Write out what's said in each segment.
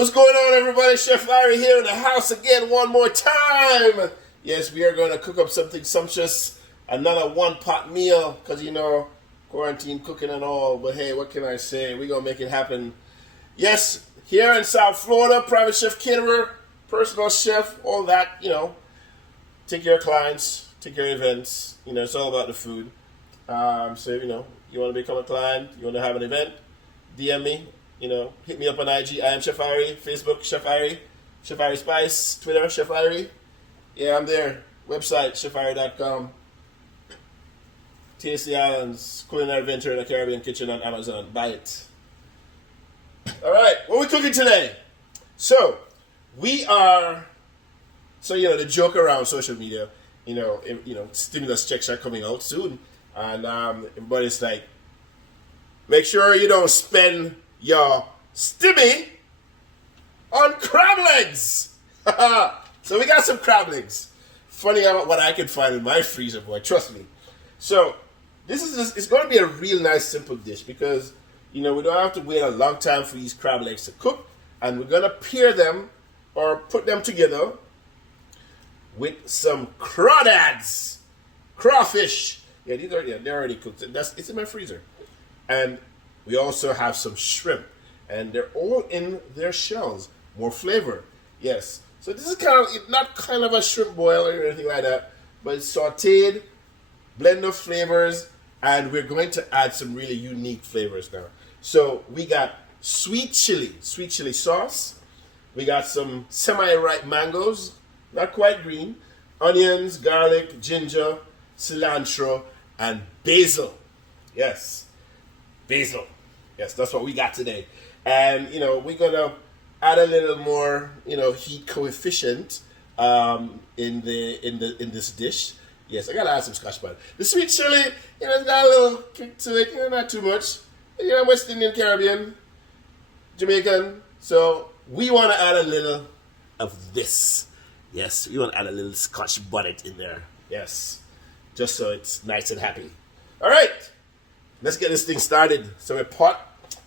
What's going on, everybody? Chef Irie here in the house again one more time. Yes, we are going to cook up something sumptuous. Another one-pot meal because, quarantine cooking and all. But hey, what can I say? We're going to make it happen. Yes, here in South Florida, private chef caterer, personal chef, all that, Take care of clients, take care of events. It's all about the food. So, you want to become a client, you want to have an event, DM me. Hit me up on IG. I am Chef Irie. Facebook, Chef Irie. Chef Irie Spice. Twitter, Chef Irie. Yeah, I'm there. Website, chefirie.com. Tasty Islands, Culinary Venture in the Caribbean Kitchen on Amazon. Buy it. All right, what are we cooking today? The joke around social media, stimulus checks are coming out soon. And everybody's like, make sure you don't spend your stimmy on crab legs. So we got some crab legs. Funny about what I can find in my freezer, boy. Trust me. So it's going to be a real nice simple dish because we don't have to wait a long time for these crab legs to cook, and we're going to pair them or put them together with some crawdads, crawfish. Yeah, they're already cooked. It's in my freezer, and we also have some shrimp, and they're all in their shells. More flavor, yes. So this is not kind of a shrimp boil or anything like that, but it's sautéed, blend of flavors, and we're going to add some really unique flavors now. So we got sweet chili sauce. We got some semi-ripe mangoes, not quite green, onions, garlic, ginger, cilantro, and basil. Yes. Basil. Yes, that's what we got today. And, we're going to add a little more, heat coefficient in this dish. Yes, I got to add some scotch bonnet. The sweet chili, it's got a little kick to it, not too much. West Indian, Caribbean, Jamaican. So we want to add a little of this. Yes, we want to add a little scotch bonnet in there. Yes, just so it's nice and happy. All right. Let's get this thing started. So a pot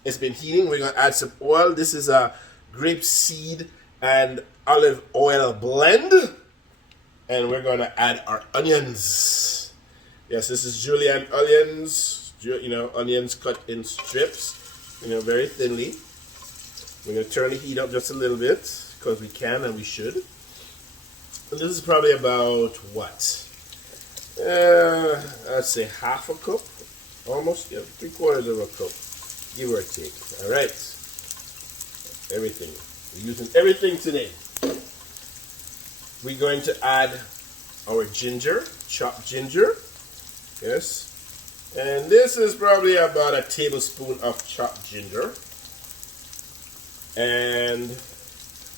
has been heating. We're going to add some oil. This is a grapeseed and olive oil blend. And we're going to add our onions. Yes, this is julienne onions. Onions cut in strips, very thinly. We're going to turn the heat up just a little bit because we can and we should. And this is probably about what? I'd say half a cup. Almost, 3/4 of a cup, give or take. All right. Everything. We're using everything today. We're going to add our ginger, chopped ginger. Yes. And this is probably about a tablespoon of chopped ginger. And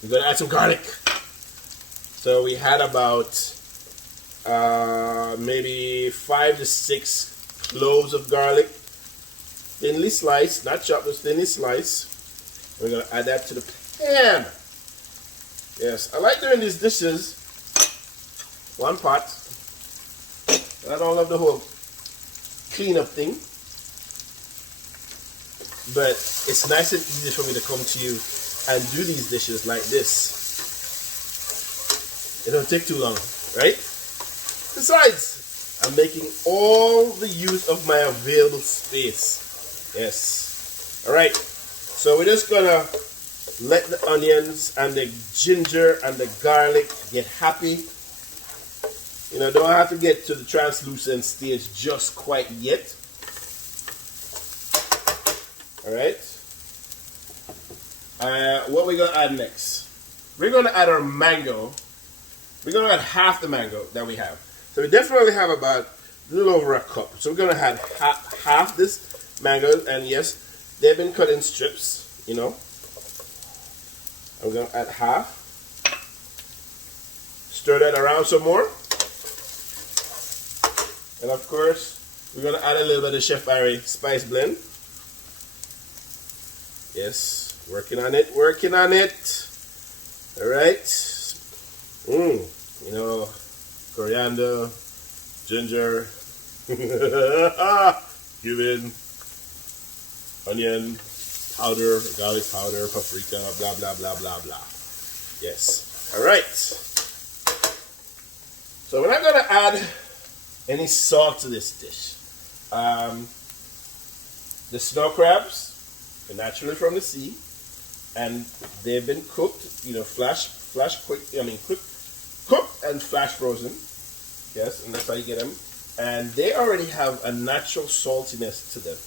we're going to add some garlic. So we had about maybe 5 to 6 cloves of garlic, thinly sliced, not chopped, but thinly sliced. We're going to add that to the pan. Yes, I like doing these dishes one pot. I don't love the whole cleanup thing, but it's nice and easy for me to come to you and do these dishes like this. It don't take too long, right? Besides, I'm making all the use of my available space. Yes. All right. So we're just going to let the onions and the ginger and the garlic get happy. Don't have to get to the translucent stage just quite yet. All right. What we're going to add next? We're going to add our mango. We're going to add half the mango that we have. So we definitely have about a little over a cup. So we're going to add half this mango. And yes, they've been cut in strips, And we're going to add half. Stir that around some more. And of course, we're going to add a little bit of Chef Irie spice blend. Yes, working on it. All right. Coriander, ginger, cumin, onion, powder, garlic powder, paprika, blah, blah, blah, blah, blah. Yes. All right. So we're not going to add any salt to this dish. The snow crabs are naturally from the sea, and they've been cooked, cooked and flash frozen. Yes, and that's how you get them. And they already have a natural saltiness to them.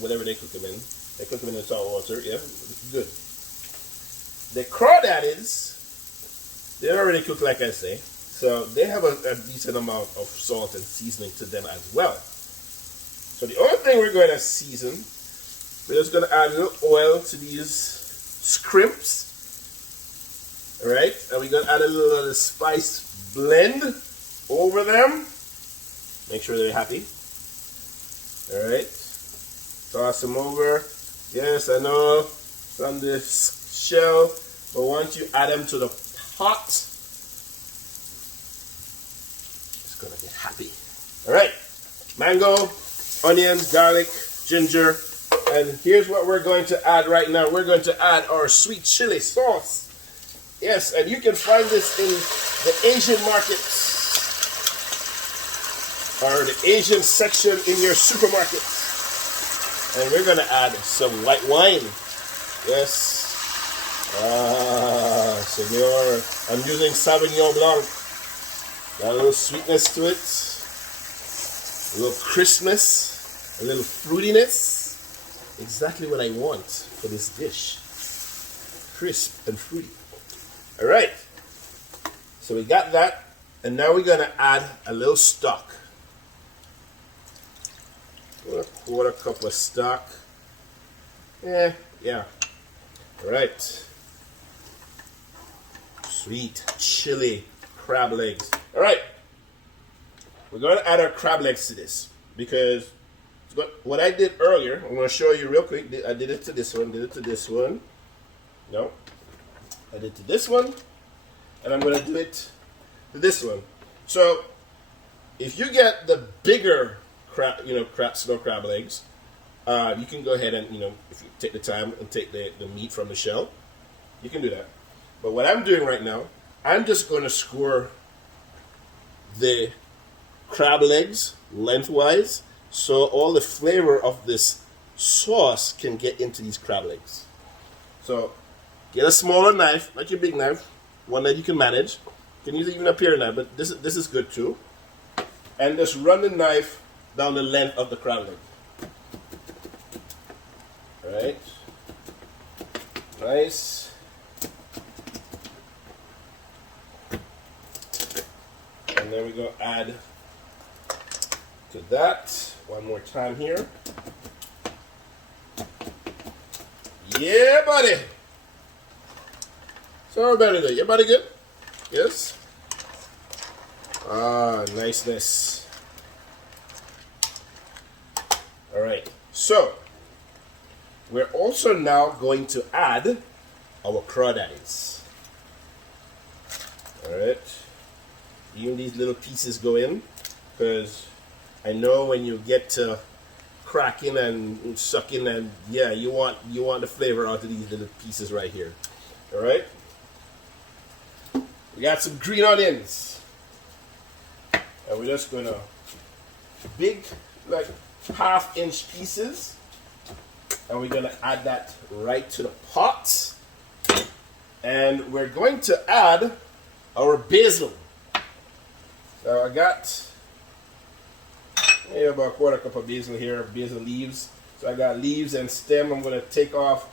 Whatever they cook them in. They cook them in salt water. Yeah, good. The crawdads, they're already cooked, like I say. So they have a decent amount of salt and seasoning to them as well. So the only thing we're going to season, we're just going to add a little oil to these shrimps. Alright, and we're going to add a little of the spice blend over them. Make sure they're happy. Alright, toss them over. Yes, I know it's on the shell, but once you add them to the pot, it's going to get happy. Alright, mango, onions, garlic, ginger, and here's what we're going to add right now. We're going to add our sweet chili sauce. Yes, and you can find this in the Asian markets or the Asian section in your supermarket. And we're going to add some white wine. Yes. Senor. I'm using Sauvignon Blanc. Got a little sweetness to it. A little crispness. A little fruitiness. Exactly what I want for this dish. Crisp and fruity. Alright. So we got that. And now we're going to add a little stock. A quarter cup of stock. Yeah. Alright. Sweet chili crab legs. Alright. We're going to add our crab legs to this because what I did earlier, I'm going to show you real quick. I did it to this one, did it to this one. No. I did to this one, and I'm going to do it to this one. So, if you get the bigger snow crab legs, you can go ahead and, if you take the time and take the meat from the shell, you can do that. But what I'm doing right now, I'm just going to score the crab legs lengthwise so all the flavor of this sauce can get into these crab legs. So, get a smaller knife, not your big knife, one that you can manage. You can use even a pair knife, but this is good too. And just run the knife down the length of the crab leg. Alright. Nice. And then we're going to add to that one more time here. Yeah, buddy. So everybody good? Everybody good? Yes? Ah, niceness. Alright, so we're also now going to add our crawdads. Alright. Even these little pieces go in because I know when you get to cracking and sucking and yeah, you want the flavor out of these little pieces right here. Alright? We got some green onions. And we're just gonna big like half-inch pieces. And we're gonna add that right to the pot. And we're going to add our basil. So I got about a quarter cup of basil here, basil leaves. So I got leaves and stem. I'm gonna take off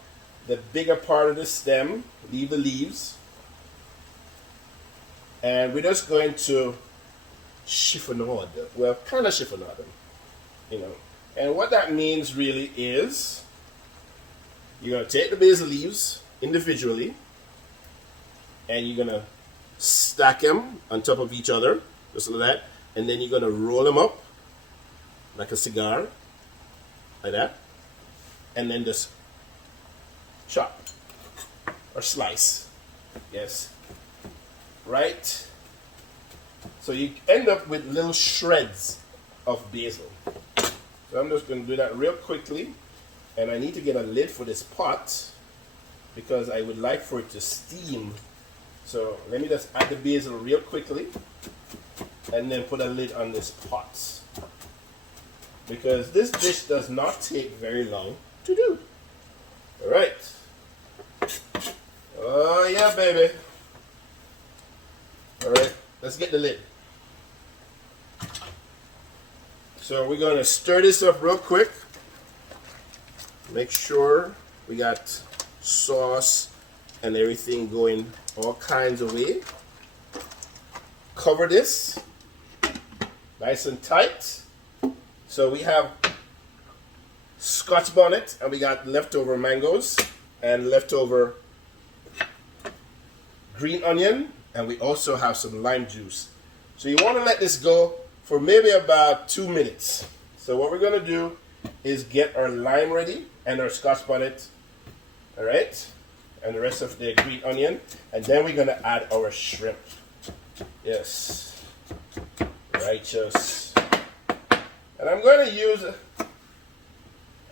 the bigger part of the stem, leave the leaves. And we're just going to chiffonade. Well, kind of chiffonade them, And what that means really is you're going to take the basil leaves individually and you're going to stack them on top of each other, just like that. And then you're going to roll them up like a cigar, like that. And then just chop or slice. Yes. Right? So you end up with little shreds of basil. So I'm just going to do that real quickly. And I need to get a lid for this pot because I would like for it to steam. So let me just add the basil real quickly and then put a lid on this pot. Because this dish does not take very long to do. Alright. Oh yeah, baby. Alright, let's get the lid. So we're going to stir this up real quick. Make sure we got sauce and everything going all kinds of way. Cover this nice and tight. So we have Scotch bonnet and we got leftover mangoes and leftover green onion, and we also have some lime juice. So you want to let this go for maybe about 2 minutes. So what we're going to do is get our lime ready and our Scotch bonnet, all right, and the rest of the green onion, and then we're going to add our shrimp. Yes, righteous. And I'm going to use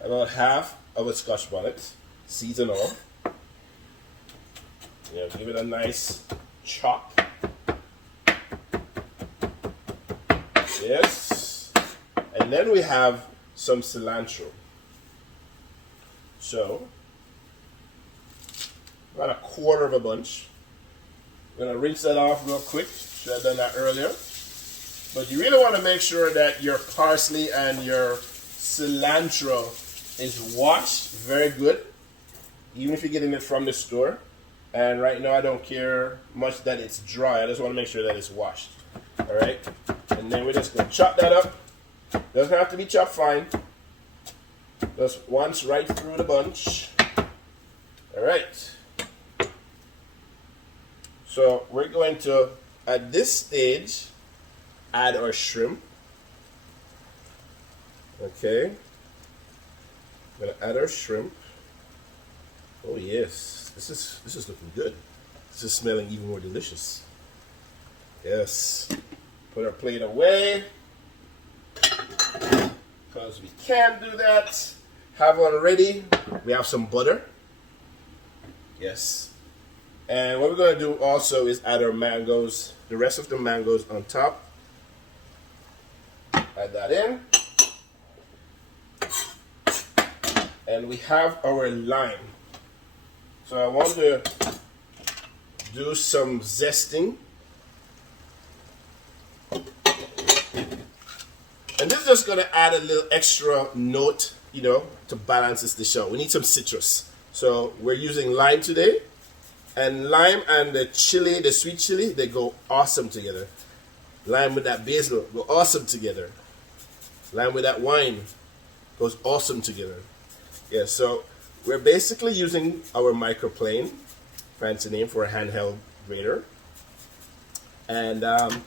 about half of a Scotch bonnet, season all. Yeah, give it a nice chop. Yes. And then we have some cilantro. So, about a quarter of a bunch. I'm going to rinse that off real quick. Should have done that earlier. But you really want to make sure that your parsley and your cilantro is washed very good, even if you're getting it from the store. And right now I don't care much that it's dry. I just want to make sure that it's washed. All right. And then we're just going to chop that up. Doesn't have to be chopped fine. Just once right through the bunch. All right. So we're going to, at this stage, add our shrimp. Okay. I'm going to add our shrimp. Oh yes. This is looking good. This is smelling even more delicious. Yes. Put our plate away, because we can do that. Have one ready. We have some butter. Yes. And what we're going to do also is add our mangoes, the rest of the mangoes on top. Add that in. And we have our lime. So I want to do some zesting. And this is just going to add a little extra note, to balance this dish out. We need some citrus. So we're using lime today. And lime and the chili, the sweet chili, they go awesome together. Lime with that basil go awesome together. Lime with that wine goes awesome together. Yeah, so we're basically using our microplane, fancy name for a handheld grater. And, and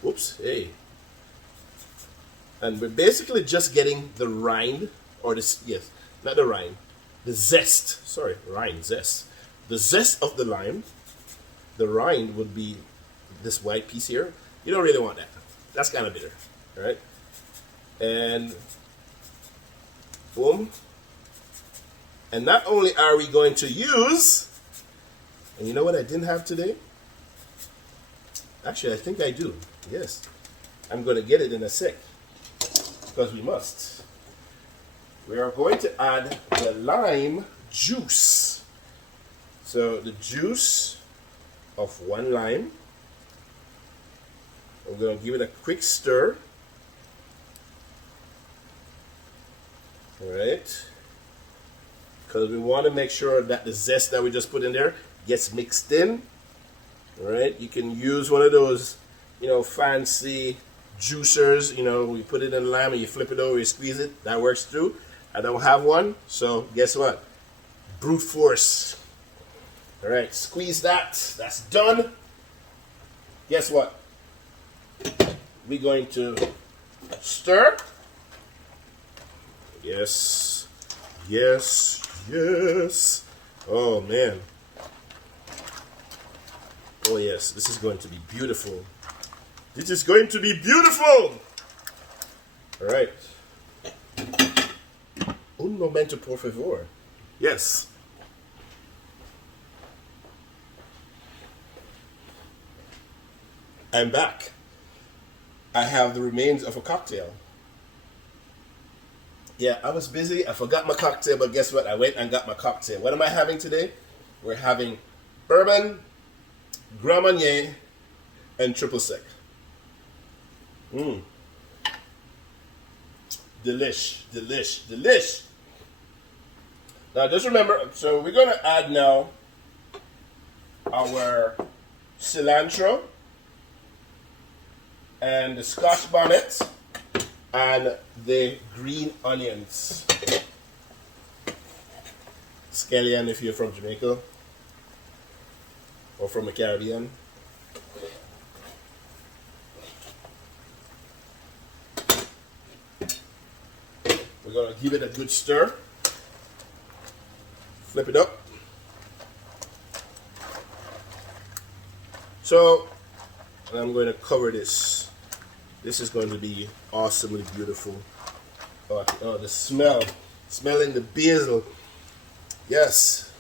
we're basically just getting the rind, or this, yes, not the rind, the zest, sorry, rind, zest. The zest of the lime, the rind would be this white piece here. You don't really want that. That's kind of bitter, all right? And boom. And not only are we going to use, and you know what I didn't have today? Actually, I think I do. Yes. I'm going to get it in a sec, because we must. We are going to add the lime juice. So the juice of one lime. We're going to give it a quick stir. All right. Because we want to make sure that the zest that we just put in there gets mixed in. All right. You can use one of those, fancy juicers. You put it in the lime and you flip it over, you squeeze it. That works too. I don't have one, so guess what? Brute force. All right, squeeze that. That's done. Guess what? We're going to stir. Yes, yes, yes. Oh man. Oh yes, this is going to be beautiful. This is going to be beautiful. All right. Un momento, por favor. Yes. I'm back. I have the remains of a cocktail. Yeah, I was busy. I forgot my cocktail, but guess what? I went and got my cocktail. What am I having today? We're having bourbon, Grand Marnier, and triple sec. Mmm. Delish, delish, delish. Now just remember, so we're going to add now our cilantro and the scotch bonnet and the green onions. Scallion if you're from Jamaica or from the Caribbean. We're going to give it a good stir. Flip it up. So, and I'm going to cover this. This is going to be awesomely beautiful. Oh, the smell. Smelling the basil. Yes.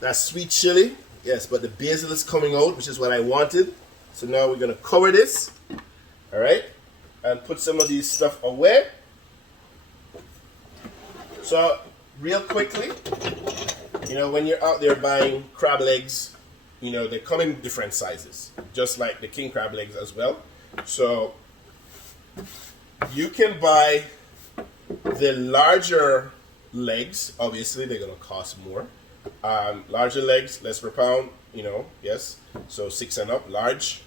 That's sweet chili. Yes, but the basil is coming out, which is what I wanted. So now we're going to cover this. Alright? And put some of these stuff away. So, real quickly, you know, when you're out there buying crab legs, you know, they come in different sizes, just like the king crab legs as well. So, you can buy the larger legs. Obviously, they're going to cost more. Larger legs, less per pound, you know, yes. So, 6 and up, large.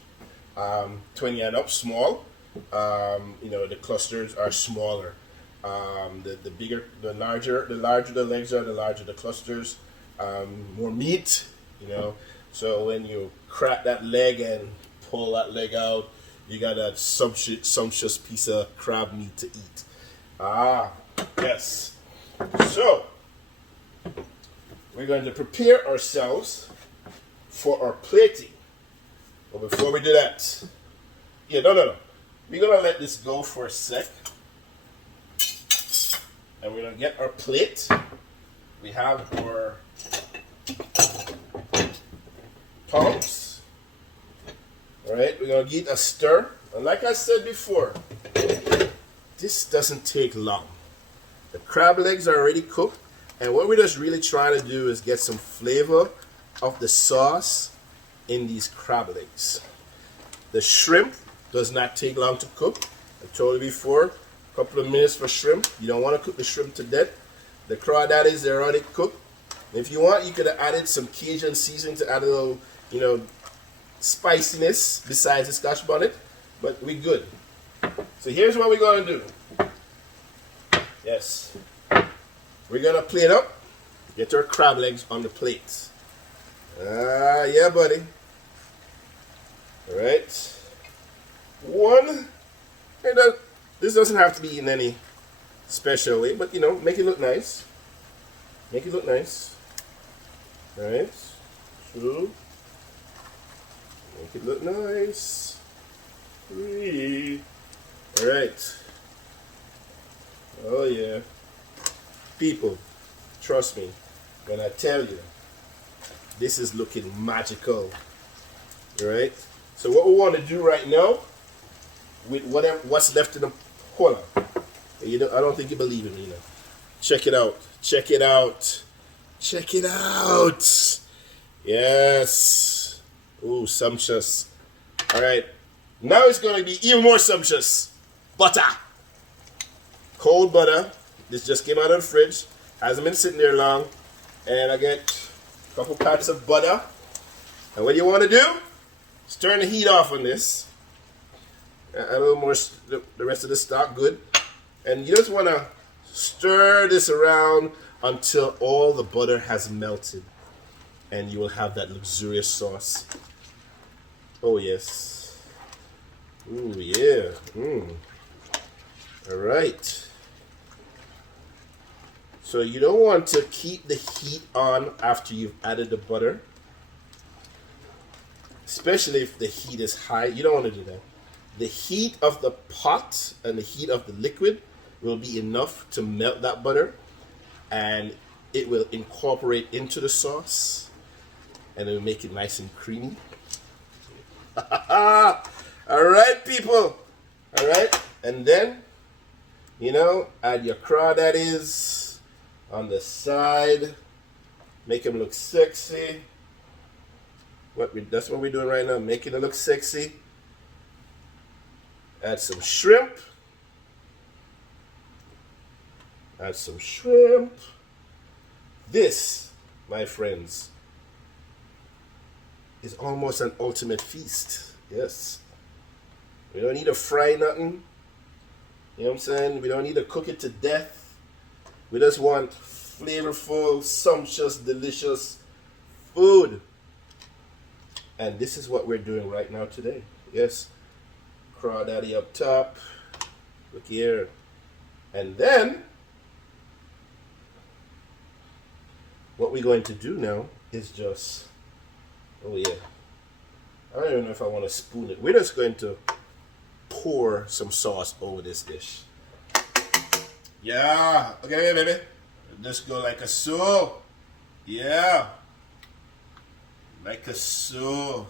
20 and up, small. You know, the clusters are smaller. The larger the legs are, the larger the clusters. More meat, you know. So when you crack that leg and pull that leg out, you got that sumptuous piece of crab meat to eat. Ah, yes. So we're going to prepare ourselves for our plating. But before we do that, no. We're gonna let this go for a sec. And we're going to get our plate. We have our tongs. Alright, we're going to give it a stir. And like I said before, this doesn't take long. The crab legs are already cooked. And what we're just really trying to do is get some flavor of the sauce in these crab legs. The shrimp does not take long to cook. I told you before. Couple of minutes for shrimp. You don't want to cook the shrimp to death. The crawdads, they're already cooked. If you want, you could have added some Cajun seasoning to add a little, you know, spiciness besides the scotch bonnet. But we're good. So here's what we're going to do. Yes. We're going to plate up. Get our crab legs on the plate. Yeah, buddy. All right. One. And then. This doesn't have to be in any special way, but you know, make it look nice. Make it look nice. Alright. 2. Make it look nice. 3. Alright. Oh yeah. People, trust me when I tell you, this is looking magical. Alright? So what we want to do right now, with what's left in the... Hold on. I don't think you believe in me now. Check it out. Check it out. Check it out. Yes. Ooh, sumptuous. Alright. Now it's going to be even more sumptuous. Butter. Cold butter. This just came out of the fridge. Hasn't been sitting there long. And I get a couple pats of butter. And what you want to do is turn the heat off on this. A little more, the rest of the stock, good. And you just want to stir this around until all the butter has melted. And you will have that luxurious sauce. Oh, yes. Ooh, yeah. All right. So you don't want to keep the heat on after you've added the butter. Especially if the heat is high. You don't want to do that. The heat of the pot and the heat of the liquid will be enough to melt that butter, and it will incorporate into the sauce and it will make it nice and creamy. All right, people. All right. And then, add your crawdaddies on the side. Make them look sexy. That's what we're doing right now, making it look sexy. Add some shrimp. Add some shrimp. This, my friends, is almost an ultimate feast. Yes. We don't need to fry nothing. You know what I'm saying? We don't need to cook it to death. We just want flavorful, sumptuous, delicious food. And this is what we're doing right now today. Yes. Crawdaddy up top. Look here. And then, what we're going to do now is just, oh yeah, I don't even know if I want to spoon it. We're just going to pour some sauce over this dish. Yeah, okay, baby. Just go like a so. Yeah. Like a so.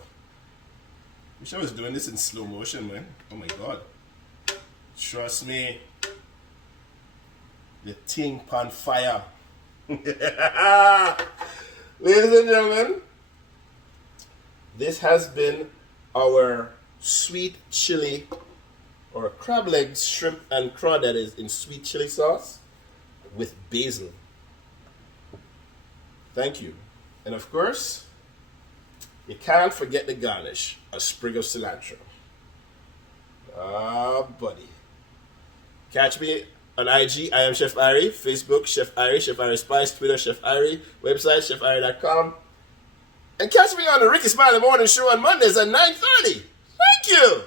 Wish I was doing this in slow motion, man. Oh my God. Trust me. The thing pan fire. Ladies and gentlemen, this has been our sweet chili or crab legs, shrimp, and crawdads in sweet chili sauce with basil. Thank you. And of course, you can't forget the garnish, a sprig of cilantro. Ah, buddy. Catch me on IG, I am Chef Irie. Facebook, Chef Irie, Chef Irie Spice. Twitter, Chef Irie. Website, chefirie.com. And catch me on the Ricky Smiley Morning Show on Mondays at 9:30. Thank you.